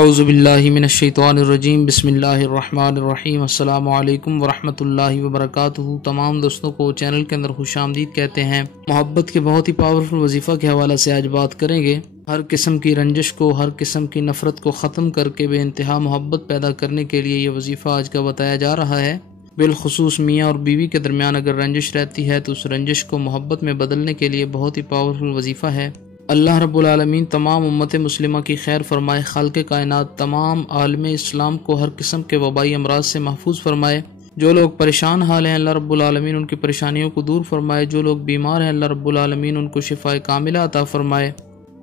اعوذ باللہ من الشیطان الرجیم بسم اللہ الرحمن الرحیم السلام علیکم ورحمۃ اللہ وبرکاتہ۔ تمام دوستوں کو چینل کے اندر خوش آمدید کہتے ہیں۔ محبت کے بہت ہی پاورفل وظیفہ کے حوالے سے آج بات کریں گے۔ ہر قسم کی رنجش کو، ہر قسم کی نفرت کو ختم کر کے بے انتہا محبت پیدا کرنے کے لیے یہ وظیفہ آج کا بتایا جا رہا ہے۔ بالخصوص میاں اور بیوی کے درمیان اگر رنجش رہتی ہے تو اس رنجش کو محبت میں بدلنے کے لیے بہت ہی پاورفل وظیفہ ہے۔ اللہ رب العالمین تمام امت مسلمہ کی خیر فرمائے، خالق کائنات تمام عالم اسلام کو ہر قسم کے وبائی امراض سے محفوظ فرمائے۔ جو لوگ پریشان حال ہیں اللہ رب العالمین ان کی پریشانیوں کو دور فرمائے، جو لوگ بیمار ہیں اللہ رب العالمین ان کو شفاء کاملہ عطا فرمائے۔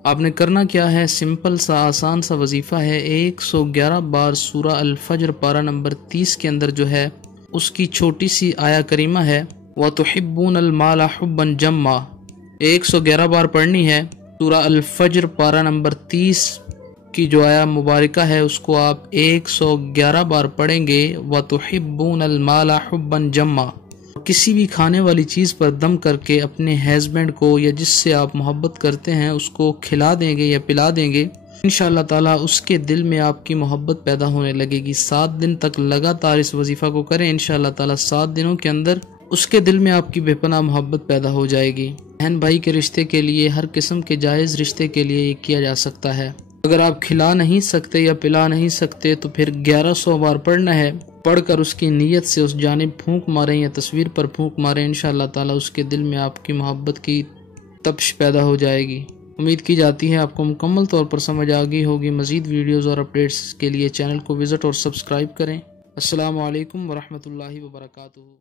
آپ نے کرنا کیا ہے، سمپل سا آسان سا وظیفہ ہے۔ 111 بار سورہ الفجر پارہ نمبر 30 کے اندر جو ہے اس کی چھوٹی سی آیہ کریمہ ہے وَتُحِبُّونَ الْمَالَ حُبًّا جَمًّا، 111 بار پڑھنی ہے۔ سورہ الفجر پارہ نمبر 30 کی جو آیہ مبارکہ ہے اس کو آپ 111 بار پڑھیں گے۔ وَتُحِبُّونَ الْمَالَ حُبًّا جَمًّا، کسی بھی کھانے والی چیز پر دم کر کے اپنے ہسبینڈ کو یا جس سے آپ محبت کرتے ہیں اس کو کھلا دیں گے یا پلا دیں گے، انشاءاللہ تعالیٰ اس کے دل میں آپ کی محبت پیدا ہونے لگے گی۔ 7 دن تک لگاتار اس وظیفہ کو کریں، انشاءاللہ تعالیٰ 7 دنوں کے اندر اس کے دل میں آپ کی بے پناہ محبت پیدا ہو جائے گی۔ بہن بھائی کے رشتے کے لیے، ہر قسم کے جائز رشتے کے لیے یہ کیا جا سکتا ہے۔ اگر آپ کھلا نہیں سکتے یا پلا نہیں سکتے تو پھر 1100 بار پڑھنا ہے۔ پڑھ کر اس کی نیت سے اس جانب پھونک ماریں یا تصویر پر پھونک ماریں، انشاءاللہ تعالیٰ اس کے دل میں آپ کی محبت کی تپش پیدا ہو جائے گی۔ امید کی جاتی ہے آپ کو مکمل طور پر سمجھ آ گئی ہوگی۔ مزید ویڈیوز اور اپڈیٹس کے لیے چینل کو وزٹ اور سبسکرائب کریں۔ السلام علیکم ورحمۃ اللہ وبرکاتہ۔